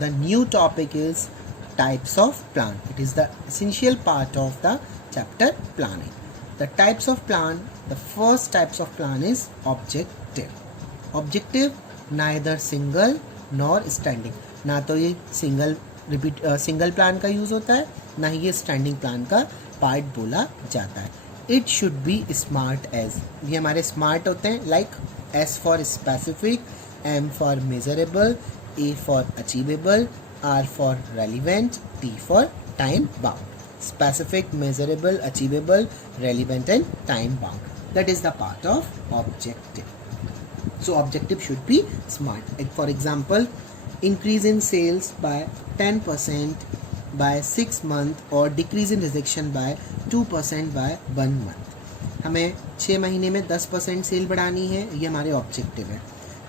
The new topic is types of plan. It is the essential part of the chapter planning. The types of plan, the first types of plan is objective. Objective neither single nor standing. ना तो ये single plan का use होता है, ना ही ये standing plan का part बोला जाता है. It should be smart as. ये हमारे स्मार्ट होते हैं, like S for specific, M for measurable, A for achievable, R for relevant, T for time bound. Specific, measurable, achievable, relevant and time bound. That is the part of objective. So objective should be smart. For example, increase in sales by 10% by 6 months or decrease in rejection by 2% by 1 month. हमें 6 महीने में 10% cell बढ़ानी है, ये हमारे objective है.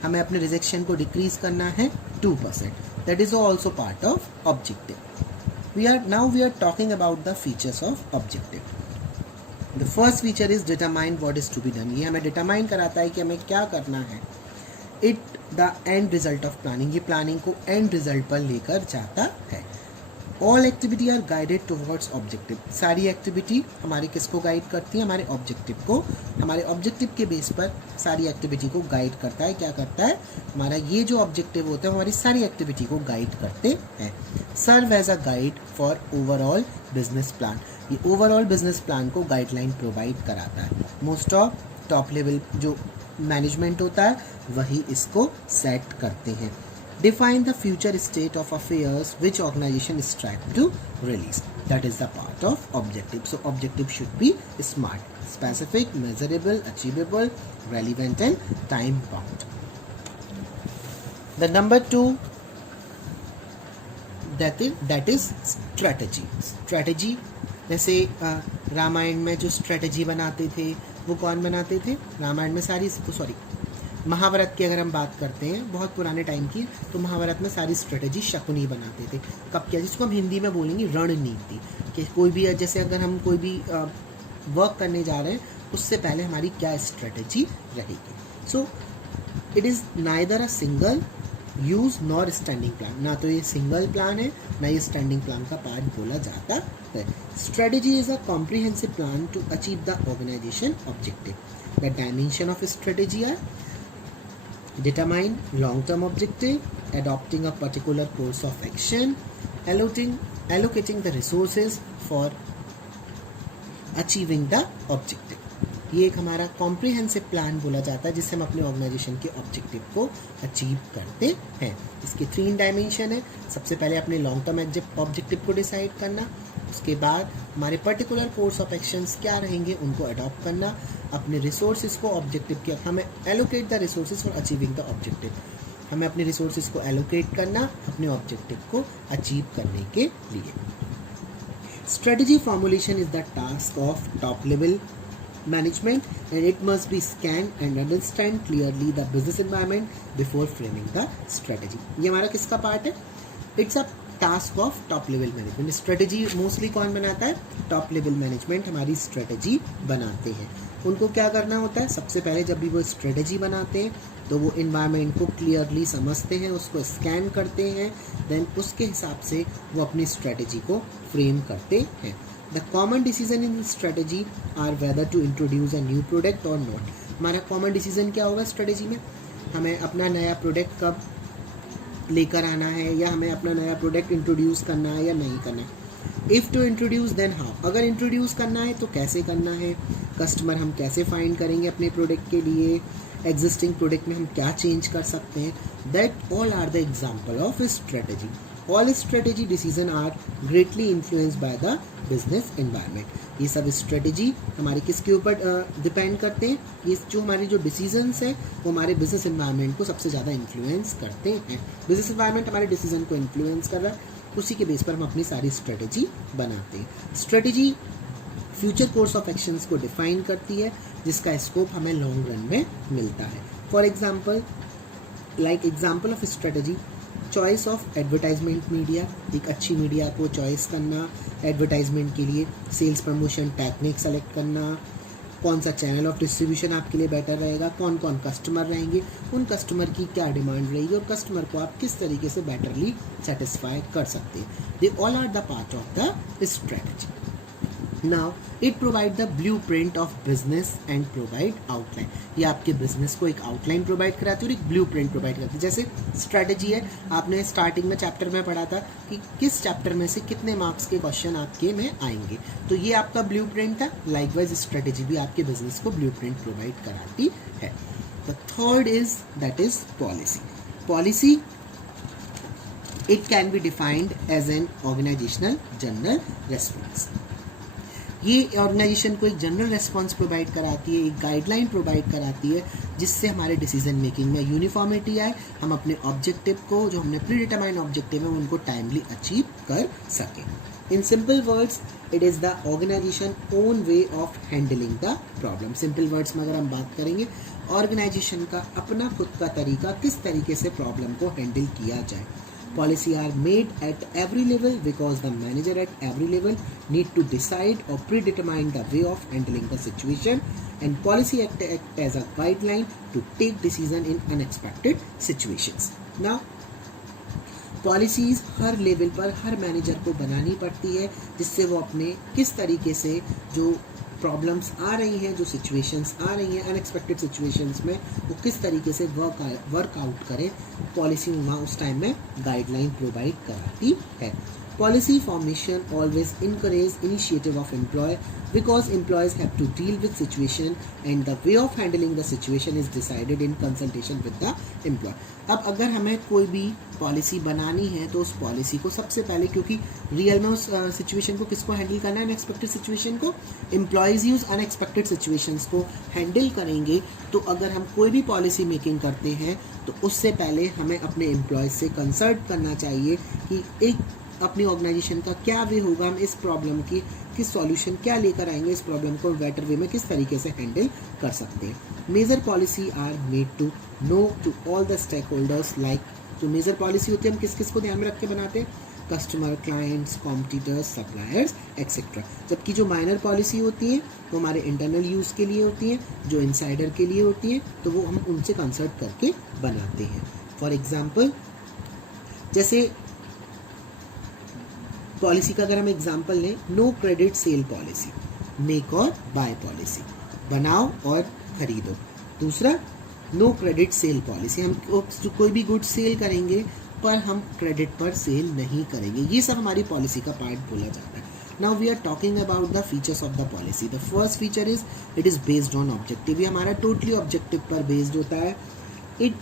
हमें अपने रिजेक्शन को डिक्रीज करना है 2%. That is also part of objective. We are talking about the features of objective. The first feature is determine what is to be done. ये हमें determine कराता है कि हमें क्या करना है. It the end result of planning. ये planning को end result पर लेकर जाता है. All activity are guided towards objective. सारी एक्टिविटी हमारे किसको गाइड करती है? हमारे ऑब्जेक्टिव को. हमारे ऑब्जेक्टिव के बेस पर सारी एक्टिविटी को गाइड करता है. क्या करता है? हमारा ये जो ऑब्जेक्टिव होता है हमारी सारी एक्टिविटी को गाइड करते हैं. Serve as a guide for overall business plan. ये ओवरऑल बिजनेस प्लान को गाइडलाइन प्रोवाइड कराता है. मोस्ट ऑफ टॉप लेवल जो मैनेजमेंट होता है वही इसको सेट करते हैं. Define the future state of affairs which organization strive to release. That is the part of objective. So objective should be smart, specific, measurable, achievable, relevant and time bound. The number 2, that is strategy. Strategy जैसे रामायण में जो strategy बनाते थे वो कौन बनाते थे? रामायण में सारी महाभारत की अगर हम बात करते हैं बहुत पुराने टाइम की, तो महाभारत में सारी स्ट्रेटजी शकुनी बनाते थे. कब क्या, जिसको हम हिंदी में बोलेंगे रणनीति. कि कोई भी जैसे अगर हम कोई भी वर्क करने जा रहे हैं उससे पहले हमारी क्या स्ट्रेटजी रहेगी. So it is neither a single use nor standing plan. ना तो ये सिंगल प्लान है ना ये स्टैंडिंग प्लान का पार्ट बोला जाता है. Strategy is a comprehensive plan to achieve the organisation objective. The dimension of strategy are determine long-term objective, adopting a particular course of action, allocating the resources for achieving the objective. ये एक हमारा comprehensive plan बोला जाता है जिससे हम अपने organisation के ऑब्जेक्टिव को अचीव करते हैं. इसके 3 डायमेंशन है. सबसे पहले अपने लॉन्ग टर्म ऑब्जेक्टिव को डिसाइड करना, उसके बाद हमारे पर्टिकुलर कोर्स ऑफ एक्शंस क्या रहेंगे उनको अडॉप्ट करना, अपने रिसोर्सेज को ऑब्जेक्टिव के हमें allocate the resources for achieving the objective. हमें अपने रिसोर्सेज को एलोकेट करना अपने ऑब्जेक्टिव को अचीव करने के लिए. Strategy formulation is the task of top level management and it must be scan and understand clearly the business environment before framing the strategy. ये हमारा किसका पार्ट है? It's a task of top level management. Strategy mostly कौन बनाता है? Top level management हमारी strategy बनाते हैं. उनको क्या करना होता है? सबसे पहले जब भी वो स्ट्रेटजी बनाते हैं तो वो इन्वायरमेंट को क्लियरली समझते हैं, उसको स्कैन करते हैं, देन उसके हिसाब से वो अपनी स्ट्रेटजी को फ्रेम करते हैं. The common decision in strategy are whether to introduce a new product or not. हमारा common decision क्या होगा स्ट्रेटजी में? हमें अपना नया प्रोडक्ट कब लेकर आना है या हमें अपना नया प्रोडक्ट इंट्रोड्यूस करना है या नहीं करना है. If to introduce then how. अगर इंट्रोड्यूस करना है तो कैसे करना है, कस्टमर हम कैसे फाइंड करेंगे अपने प्रोडक्ट के लिए, एग्जिस्टिंग प्रोडक्ट में हम क्या चेंज कर सकते हैं. That all are the example of strategy. All strategy decisions are greatly influenced by the business environment. ये सब स्ट्रेटजी हमारे किसके ऊपर डिपेंड करते हैं? ये जो हमारे जो डिसीजंस है वो हमारे बिजनेस एनवायरनमेंट को सबसे ज़्यादा इन्फ्लुएंस करते हैं. बिजनेस एनवायरनमेंट हमारे डिसीजन को इन्फ्लुएंस कर रहा है, उसी के बेस पर हम अपनी सारी स्ट्रेटजी बनाते हैं. Strategy future course of actions को डिफाइन करती है जिसका स्कोप हमें लॉन्ग रन में मिलता है. For example, like example of strategy, choice of advertisement media. एक अच्छी मीडिया को चॉइस करना एडवर्टाइजमेंट के लिए, सेल्स प्रमोशन टेक्निक सेलेक्ट करना, कौन सा चैनल ऑफ डिस्ट्रीब्यूशन आपके लिए बेटर रहेगा, कौन कौन कस्टमर रहेंगे, उन कस्टमर की क्या डिमांड रहेगी और कस्टमर को आप किस तरीके से बेटरली सेटिस्फाई कर सकते हैं। They all are the part of the strategy. Now it provide the blueprint of business and provide outline. ये आपके बिजनेस को एक आउटलाइन प्रोवाइड कराती है और एक ब्लू प्रिंट प्रोवाइड करती है। जैसे स्ट्रेटजी है, आपने स्टार्टिंग में चैप्टर में पढ़ा था कि किस चैप्टर में से कितने मार्क्स के क्वेश्चन आपके में आएंगे, तो ये आपका ब्लू प्रिंट था। लाइकवाइज स्ट्रेटजी भी आपके बिजनेस को ब्लू प्रिंट प्रोवाइड कराती है। The third is that is policy. Policy it can be defined as an organisational general response. ये ऑर्गेनाइजेशन को एक जनरल रेस्पॉन्स प्रोवाइड कराती है, एक गाइडलाइन प्रोवाइड कराती है, जिससे हमारे डिसीजन मेकिंग में यूनिफॉर्मिटी आए, हम अपने ऑब्जेक्टिव को, जो हमने प्री डिटरमाइंड ऑब्जेक्टिव है, उनको टाइमली अचीव कर सकें। In simple words it is the organisation own way of handling the problem. Simple words में अगर हम बात करेंगे, ऑर्गेनाइजेशन का अपना खुद का तरीका, किस तरीके से प्रॉब्लम को हैंडल किया जाए। Policy are made at every level because the manager at every level need to decide or predetermine the way of handling the situation, and policy act as a guideline to take decision in unexpected situations. Now policies her level पर हर manager को बनानी पड़ती है, जिससे वो अपने किस तरीके से जो प्रॉब्लम्स आ रही हैं, जो सिचुएशंस आ रही हैं अनएक्सपेक्टेड सिचुएशंस में, वो किस तरीके से वर्कआउट करें। पॉलिसी वहाँ उस टाइम में गाइडलाइन प्रोवाइड कराती है। Policy formation always encourage initiative of employee because employees have to deal with situation and the way of handling the situation is decided in consultation with the employee. अब अगर हमें कोई भी policy बनानी है तो उस पॉलिसी को सबसे पहले, क्योंकि रियल में उस सिचुएशन को किसको हैंडल करना है, अनएक्सपेक्टेड सिचुएशन को, एम्प्लॉयज़ ही उस अनएक्सपेक्टेड सिचुएशंस को हैंडल करेंगे। तो अगर हम कोई भी पॉलिसी मेकिंग करते हैं तो उससे पहले हमें अपने एम्प्लॉयज़ से कंसल्ट करना चाहिए कि एक अपनी ऑर्गेनाइजेशन का क्या वे होगा, हम इस प्रॉब्लम की किस सॉल्यूशन क्या लेकर आएंगे, इस प्रॉब्लम को बेटर वे में किस तरीके से हैंडल कर सकते हैं। Major policy are made to know to all the stakeholders. Like जो मेजर पॉलिसी होती है, हम किस किस को ध्यान में रख के बनाते हैं, customer, clients, competitors, suppliers etcetera. जबकि जो माइनर पॉलिसी होती है वो हमारे इंटरनल यूज़ के लिए होती है, जो इनसाइडर के लिए होती है, तो वो हम उनसे कंसल्ट करके बनाते हैं। फॉर एग्जाम्पल, जैसे पॉलिसी का अगर हम एग्जांपल लें, no credit sale policy, make और बाय पॉलिसी, बनाओ और खरीदो। दूसरा, नो क्रेडिट सेल पॉलिसी, हम कोई भी गुड सेल करेंगे पर हम क्रेडिट पर सेल नहीं करेंगे। ये सब हमारी पॉलिसी का पार्ट बोला जाता है। Now we are talking about the features of the policy. The first feature is it is based on objective. ये हमारा टोटली ऑब्जेक्टिव पर बेस्ड होता है। It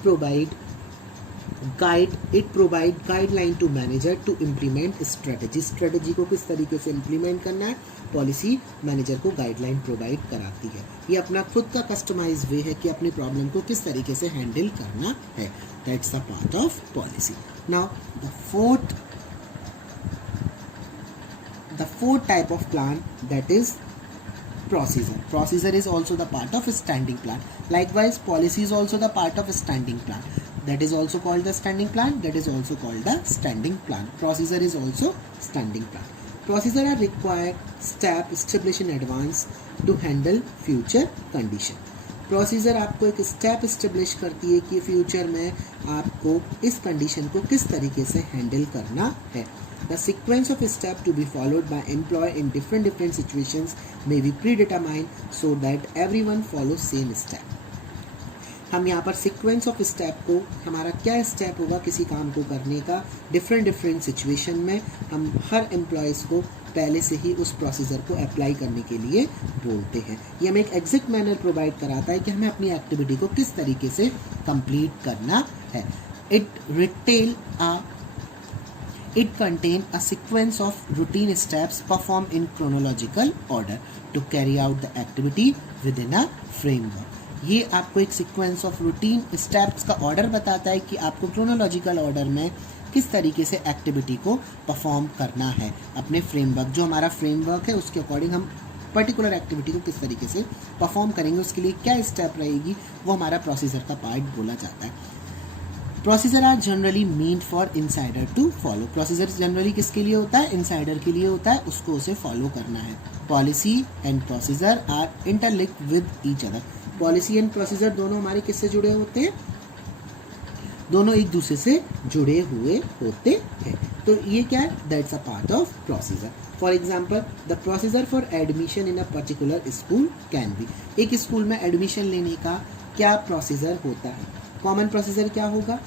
provide guideline to manager to implement strategy. Strategy को किस तरीके से implement करना है, पॉलिसी मैनेजर को गाइडलाइन प्रोवाइड कराती है। ये अपना खुद का कस्टमाइज वे है कि अपनी प्रॉब्लम को किस तरीके से हैंडल करना है। That's the part of policy. Now the fourth type of plan, that is procedure. Procedure is also the part of standing plan. Likewise, policy is also the part of standing plan. That is also called the standing plan. That is also called the standing plan. Procedure is also standing plan. Procedure are required step established in advance to handle future condition. Procedure आपको एक step establish करती है कि future में आपको इस condition को किस तरीके से हैंडल करना है। The sequence of step to be followed by employee in different situations may be predetermined so that everyone follow same step. हम यहाँ पर सीक्वेंस ऑफ स्टेप को, हमारा क्या स्टेप होगा किसी काम को करने का, डिफरेंट सिचुएशन में हम हर एम्प्लॉयज़ को पहले से ही उस प्रोसीजर को अप्लाई करने के लिए बोलते हैं। ये हमें एक एग्जैक्ट मैनर प्रोवाइड कराता है कि हमें अपनी एक्टिविटी को किस तरीके से कंप्लीट करना है। It contain a sequence of routine steps performed in chronological order to carry out the activity within a framework. ये आपको एक सीक्वेंस ऑफ रूटीन स्टेप्स का ऑर्डर बताता है कि आपको क्रोनोलॉजिकल ऑर्डर में किस तरीके से एक्टिविटी को परफॉर्म करना है। अपने फ्रेमवर्क, जो हमारा फ्रेमवर्क है उसके अकॉर्डिंग हम पर्टिकुलर एक्टिविटी को किस तरीके से परफॉर्म करेंगे, उसके लिए क्या स्टेप रहेगी, वो हमारा प्रोसीजर का पार्ट बोला जाता है। Procedure are generally meant for insider to follow. Procedure generally किसके लिए होता है? इनसाइडर के लिए होता है, उसको उसे फॉलो करना है। Policy and procedure are interlinked with each other. Policy and procedure दोनों हमारे किससे जुड़े होते हैं? दोनों एक दूसरे से जुड़े हुए होते हैं। तो ये क्या है? That's a part of procedure. For example, the procedure for admission in a particular school can be. एक स्कूल में एडमिशन लेने का क्या प्रोसीजर होता है? कॉमन प्रोसीजर क्या होगा?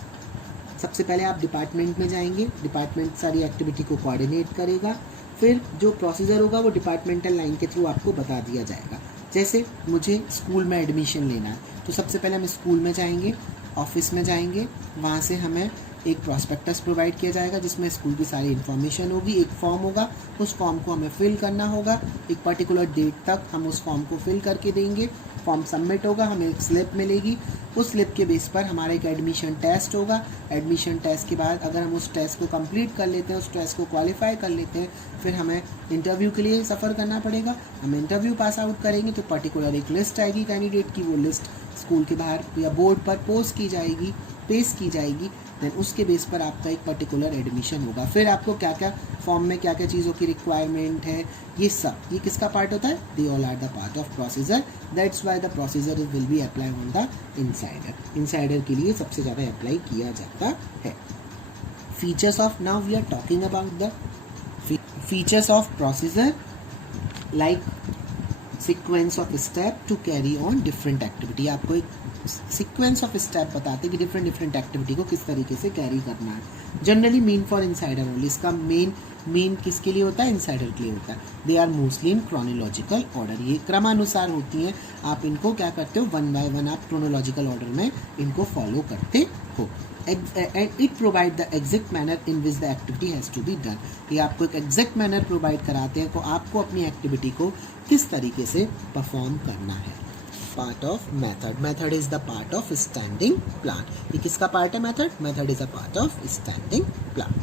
सबसे पहले आप डिपार्टमेंट में जाएंगे, डिपार्टमेंट सारी एक्टिविटी को कोऑर्डिनेट करेगा, फिर जो प्रोसीजर होगा वो डिपार्टमेंटल लाइन के थ्रू आपको बता दिया जाएगा। जैसे मुझे स्कूल में एडमिशन लेना है, तो सबसे पहले हम स्कूल में जाएंगे, ऑफिस में जाएंगे, वहाँ से हमें एक प्रॉस्पेक्टस प्रोवाइड किया जाएगा जिसमें स्कूल की सारी इन्फॉर्मेशन होगी। एक फॉर्म होगा, उस फॉर्म को हमें फिल करना होगा। एक पर्टिकुलर डेट तक हम उस फॉर्म को फिल करके देंगे। फॉर्म सबमिट होगा, हमें एक स्लिप मिलेगी। उस स्लिप के बेस पर हमारा एक एडमिशन टेस्ट होगा। एडमिशन टेस्ट के बाद अगर हम उस टेस्ट को कंप्लीट कर लेते हैं, उस टेस्ट को क्वालिफाई कर लेते हैं, फिर हमें इंटरव्यू के लिए सफ़र करना पड़ेगा। हम इंटरव्यू पास आउट करेंगे तो पर्टिकुलर एक लिस्ट आएगी कैंडिडेट की, वो लिस्ट स्कूल के बाहर या बोर्ड पर पोस्ट की जाएगी, पेश की जाएगी। देन उसके बेस पर आपका एक पर्टिकुलर एडमिशन होगा। फिर आपको क्या क्या फॉर्म में क्या क्या चीज़ों की रिक्वायरमेंट है, ये सब, ये किसका पार्ट होता है? They all are the part of procedure. That's why the procedure will be apply on the insider. Insider के लिए सबसे ज़्यादा अप्लाई किया जाता है। Features of, now we are talking about the features of procedure like sequence of step to carry on different activity. आपको एक sequence of step बताते हैं कि डिफरेंट एक्टिविटी को किस तरीके से कैरी करना है। Generally mean for insider only. इसका मेन किसके लिए होता है? इनसाइडर के लिए होता है। They are mostly in chronological order. ये क्रमानुसार होती हैं। आप इनको क्या करते हो? वन बाय वन आप क्रोनोलॉजिकल ऑर्डर में इनको फॉलो करते हो। And it provide the exact manner in which the activity has to be done. ये आपको एक एग्जैक्ट मैनर प्रोवाइड कराते हैं को आपको अपनी एक्टिविटी को किस तरीके से परफॉर्म करना है। Part of method. Method is the part of standing plan. ये किसका पार्ट है? Method. Method is a part of standing plan.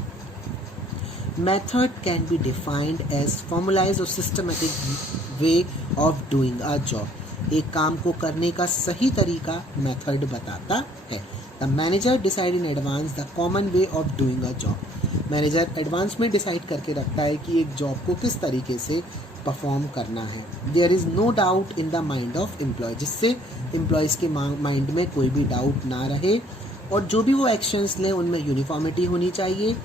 Method can be defined as formalised और systematic way of doing a job. एक काम को करने का सही तरीका मेथड बताता है। The manager decide in advance the common way of doing a job. Manager advance में डिसाइड करके रखता है कि एक जॉब को किस तरीके से परफॉर्म करना है। There is no doubt in the mind of employee, जिससे एम्प्लॉयज़ के माइंड में कोई भी डाउट ना रहे और जो भी वो एक्शंस लें उनमें यूनिफॉर्मिटी होनी चाहिए।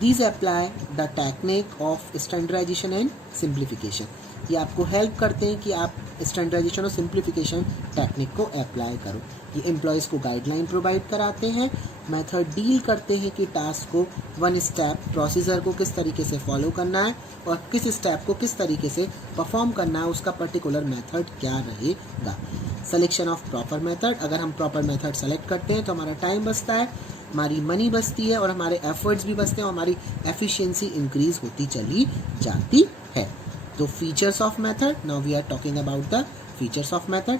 These apply the technique of standardisation and simplification. ये आपको हेल्प करते हैं कि आप स्टैंडर्डाइजेशन और सिंप्लीफिकेशन टेक्निक को अप्लाई करो। ये एम्प्लॉयज़ को गाइडलाइन प्रोवाइड कराते हैं। मेथड डील करते हैं कि टास्क को वन स्टेप प्रोसीजर को किस तरीके से फॉलो करना है और किस स्टेप को किस तरीके से परफॉर्म करना है, उसका पर्टिकुलर मेथड क्या रहेगा। Selection of proper method. अगर हम प्रॉपर मेथड सेलेक्ट करते हैं तो हमारा टाइम बचता है, हमारी मनी बचती है और हमारे एफर्ट्स भी बचते हैं और हमारी एफिशिएंसी इंक्रीज होती चली जाती है। तो features of method, now we are talking about the features of method.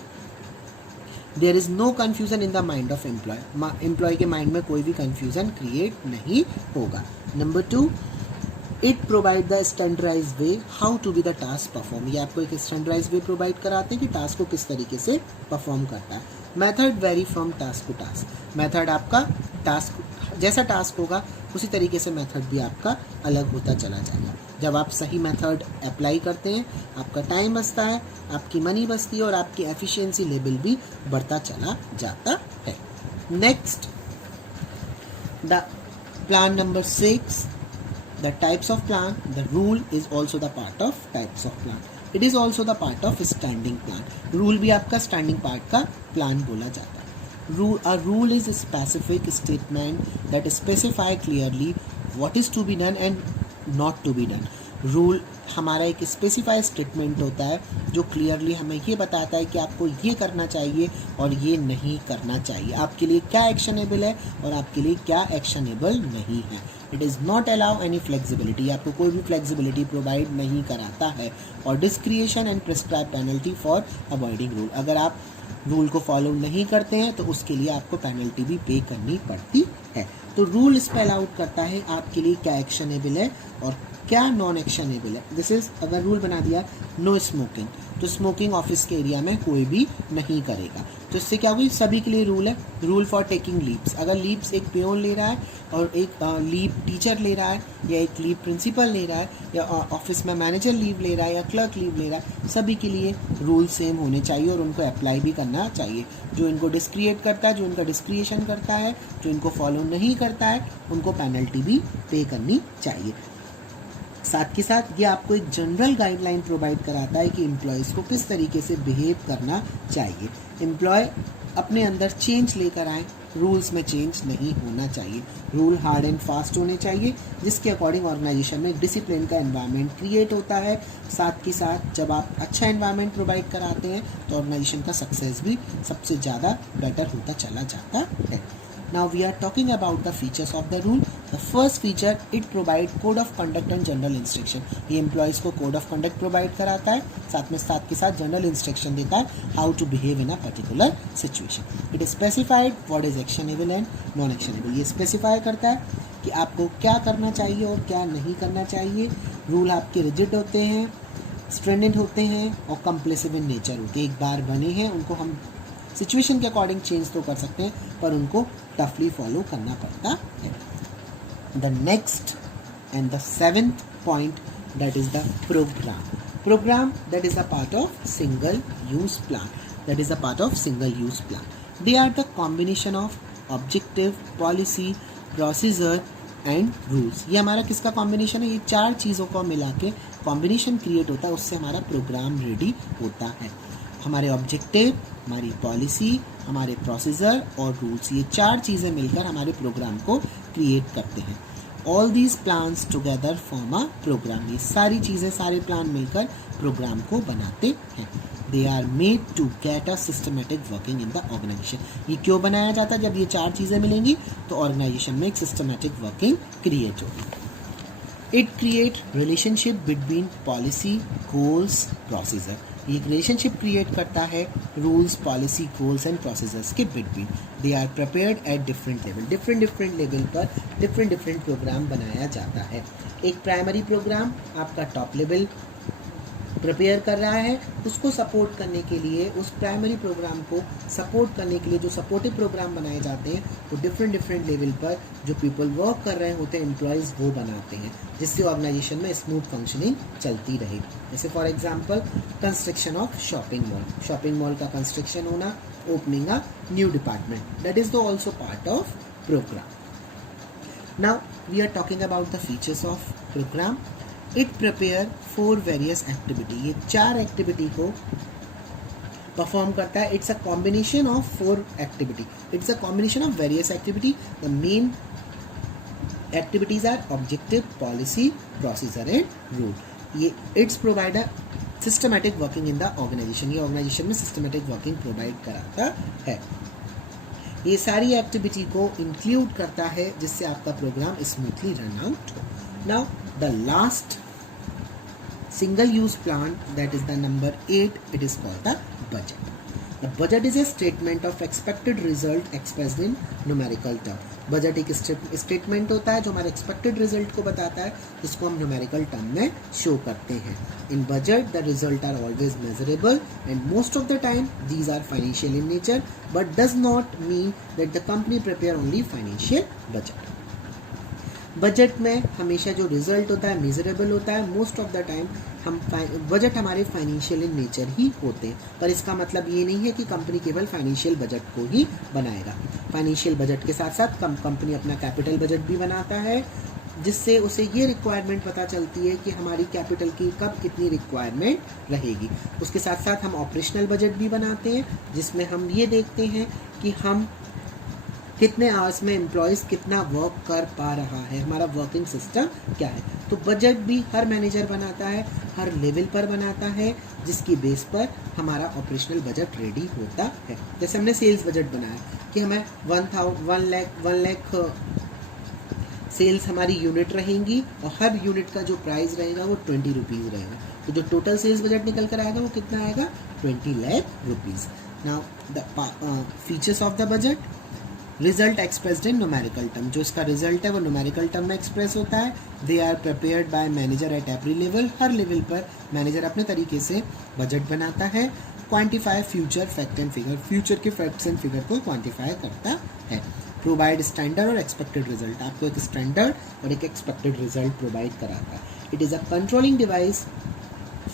There is no confusion in the mind of employee. Employee के माइंड में कोई भी कन्फ्यूजन क्रिएट नहीं होगा। Number 2, it provide the standardise way how to be the task perform. ये आपको एक standardise वे provide कराते हैं कि टास्क को किस तरीके से परफॉर्म करता है। Method vary from task to task. Method आपका टास्क जैसा टास्क होगा उसी तरीके से मेथड भी आपका अलग होता चला जाएगा। जब आप सही मेथड अप्लाई करते हैं आपका टाइम बचता है, आपकी मनी बचती है और आपकी एफिशिएंसी लेवल भी बढ़ता चला जाता है। Next, the plan number 6, the types of plan. The rule is also the part of types of plan. It is also the part of standing plan. Rule भी आपका standing part का plan बोला जाता है। A rule is a specific statement that specify clearly what is to be done and not to be done. Rule हमारा एक specify statement होता है जो क्लियरली हमें ये बताता है कि आपको ये करना चाहिए और ये नहीं करना चाहिए, आपके लिए क्या एक्शनेबल है और आपके लिए क्या एक्शनेबल नहीं है। It is not allow any flexibility. आपको कोई भी फ्लेक्सिबिलिटी प्रोवाइड नहीं कराता है। और डिस्क्रिएशन and prescribe penalty for avoiding rule. अगर आप रूल को फॉलो नहीं करते हैं तो उसके लिए आपको पेनल्टी भी पे करनी पड़ती है। तो रूल स्पेल आउट करता है आपके लिए क्या एक्शनेबल है और क्या नॉन एक्शनेबल है। दिस इज, अगर रूल बना दिया नो स्मोकिंग, तो स्मोकिंग ऑफिस के एरिया में कोई भी नहीं करेगा। तो इससे क्या होगी, सभी के लिए रूल है। रूल फॉर टेकिंग लीव्स, अगर लीव्स एक पियोन ले रहा है और एक लीव टीचर ले रहा है, या एक लीव प्रिंसिपल ले रहा है, या ऑफिस में मैनेजर लीव ले रहा है, या क्लर्क लीव ले रहा है, सभी के लिए रूल सेम होने चाहिए और उनको अप्लाई भी करना चाहिए। जो इनको डिस्क्रिएट करता है, जो इनका डिस्क्रिएशन करता है, जो इनको फॉलो नहीं करता है, उनको पेनल्टी भी पे करनी चाहिए। साथ के साथ ये आपको एक जनरल गाइडलाइन प्रोवाइड कराता है कि एम्प्लॉयज़ को किस तरीके से बिहेव करना चाहिए। एम्प्लॉय अपने अंदर चेंज लेकर आए, रूल्स में चेंज नहीं होना चाहिए। रूल हार्ड एंड फास्ट होने चाहिए, जिसके अकॉर्डिंग ऑर्गेनाइजेशन में एक डिसिप्लिन का एनवायरनमेंट क्रिएट होता है। साथ के साथ जब आप अच्छा एनवायरनमेंट प्रोवाइड कराते हैं तो ऑर्गेनाइजेशन का सक्सेस भी सबसे ज़्यादा बेटर होता चला जाता है। Now we are talking about the features of the rule. The first feature, it provide code of conduct and general instruction. ये employees को code of conduct provide कराता है, साथ के साथ general instruction देता है how to behave in a particular situation. It is specified what is actionable and non actionable. ये specify करता है कि आपको क्या करना चाहिए और क्या नहीं करना चाहिए। रूल आपके rigid होते हैं, stringent होते हैं और compulsive in nature होते हैं। एक बार बने हैं, उनको हम सिचुएशन के अकॉर्डिंग चेंज तो कर सकते हैं, पर उनको टफली फॉलो करना पड़ता है। The next and the 7th point, that is the programme. Programme that is a part of single use plan, that is a part of single use plan. They are the combination of objective, policy, procedure and rules. ये हमारा किसका combination है, ये 4 चीज़ों को मिला के combination create होता है, उससे हमारा प्रोग्राम रेडी होता है। हमारे ऑब्जेक्टिव, हमारी पॉलिसी, हमारे प्रोसीजर और रूल्स, ये 4 चीज़ें मिलकर हमारे प्रोग्राम को क्रिएट करते हैं। All these plans together form a programme. ये सारी चीज़ें, सारे प्लान मिलकर प्रोग्राम को बनाते हैं। They are made to get a systematic working in the organisation. ये क्यों बनाया जाता है, जब ये 4 चीज़ें मिलेंगी तो ऑर्गेनाइजेशन में एक सिस्टमेटिक वर्किंग क्रिएट होगी। It create relationship between policy, goals, procedure. ये एक रिलेशनशिप क्रिएट करता है rules, policy, goals and procedures के between. They are prepared at different level. Different level पर डिफरेंट प्रोग्राम बनाया जाता है। एक प्राइमरी प्रोग्राम आपका टॉप लेवल प्रिपेयर कर रहा है, उसको सपोर्ट करने के लिए, उस प्राइमरी प्रोग्राम को सपोर्ट करने के लिए जो सपोर्टिव प्रोग्राम बनाए जाते हैं वो डिफरेंट लेवल पर जो पीपल वर्क कर रहे होते हैं, एम्प्लॉयज़, वो बनाते हैं, जिससे ऑर्गेनाइजेशन में स्मूथ फंक्शनिंग चलती रहे। जैसे for example construction of shopping mall का कंस्ट्रक्शन होना, opening a new department, that is the also part of programme. Now we are talking about the features of programme. It prepare 4 various activity. ये 4 activity को perform करता है। It's a combination of 4 activity. It's a combination of various activity. The main activities are objective, policy, procedure and rule. ये it's provide a systematic working in the organisation. ये organisation में systematic working provide कराता है। ये सारी activity को include करता है, जिससे आपका प्रोग्राम स्मूथली रन आउट हो। Now the last single use plan, that is the number 8, it is called the budget. The budget is a statement of expected result expressed in numerical term. Budget एक statement होता है जो हमारे expected result को बताता है, जिसको हम न्यूमेरिकल टर्म में शो करते हैं। In budget the result are always measurable and most of the time these are financial in nature, but does not mean that the company prepare only financial budget. Budget में हमेशा जो result होता है measurable होता है। Most of the time हम budget हमारे financial in nature ही होते हैं, पर इसका मतलब ये नहीं है कि कंपनी केवल फाइनेंशियल बजट को ही बनाएगा। फाइनेंशियल बजट के साथ साथ कंपनी अपना कैपिटल बजट भी बनाता है, जिससे उसे ये रिक्वायरमेंट पता चलती है कि हमारी कैपिटल की कब कितनी रिक्वायरमेंट रहेगी। उसके साथ साथ हम ऑपरेशनल बजट भी बनाते हैं, जिसमें हम ये देखते हैं कि हम कितने आवर्स में एम्प्लॉयज़ कितना वर्क कर पा रहा है, हमारा वर्किंग सिस्टम क्या है। तो बजट भी हर मैनेजर बनाता है, हर लेवल पर बनाता है, जिसकी बेस पर हमारा ऑपरेशनल बजट रेडी होता है। जैसे हमने सेल्स बजट बनाया कि हमें 1 लाख सेल्स हमारी यूनिट रहेंगी और हर यूनिट का जो प्राइस रहेगा वो 20 रुपीज़ रहेगा। तो जो टोटल सेल्स बजट निकल कर आएगा वो कितना आएगा, 20 lakh rupees. Now the features of the budget, result expressed in numerical term, जो इसका रिजल्ट है वो न्यूमेरिकल टर्म में एक्सप्रेस होता है. They are prepared by manager at every level, हर लेवल पर मैनेजर अपने तरीके से बजट बनाता है. Quantify future fact and figure, future के फैक्ट्स एंड फिगर को क्वान्टिफाई करता है. प्रोवाइड स्टैंडर्ड और एक्सपेक्टेड रिजल्ट, आपको एक स्टैंडर्ड और एक एक्सपेक्टेड रिजल्ट प्रोवाइड कराता है. It is a controlling device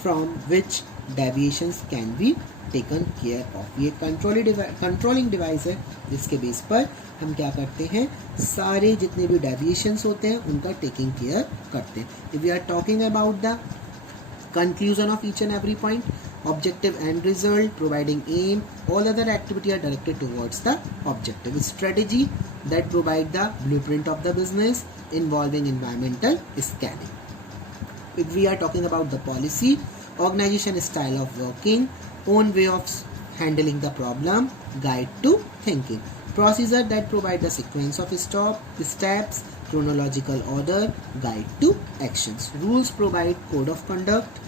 from which deviations can be taken care of. ये कंट्रोलिंग डिवाइस है जिसके बेस पर हम क्या करते हैं, सारे जितने भी डेविएशंस होते हैं उनका टेकिंग केयर करते हैं. If we are talking about the conclusion of each and every point, objective and result, providing aim, all other activity are directed towards the objective. Strategy that provide the blueprint of the business involving environmental scanning. If we are talking about the policy, organization style of working, own way of handling the problem, guide to thinking, procedure that provide the sequence of steps, chronological order, guide to actions. Rules provide code of conduct,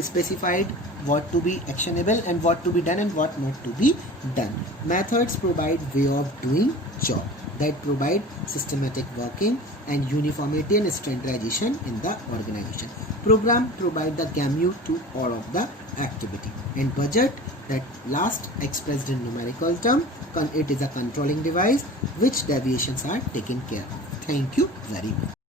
specified what to be actionable and what to be done and what not to be done. Methods provide way of doing job that provide systematic working and uniformity and standardization in the organization. Program provide the gamut to all of the activity. And budget, that last expressed in numerical term, it is a controlling device which deviations are taken care of. Thank you very much.